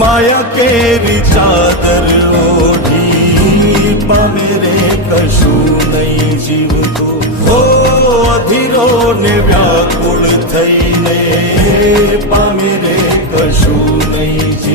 માયા કેરી ચાદર ઓઢી પામે રે કશું નહીં જીવતો. હો અધીરો ને વ્યાકુળ થઈને પામે રે કશું નહીં.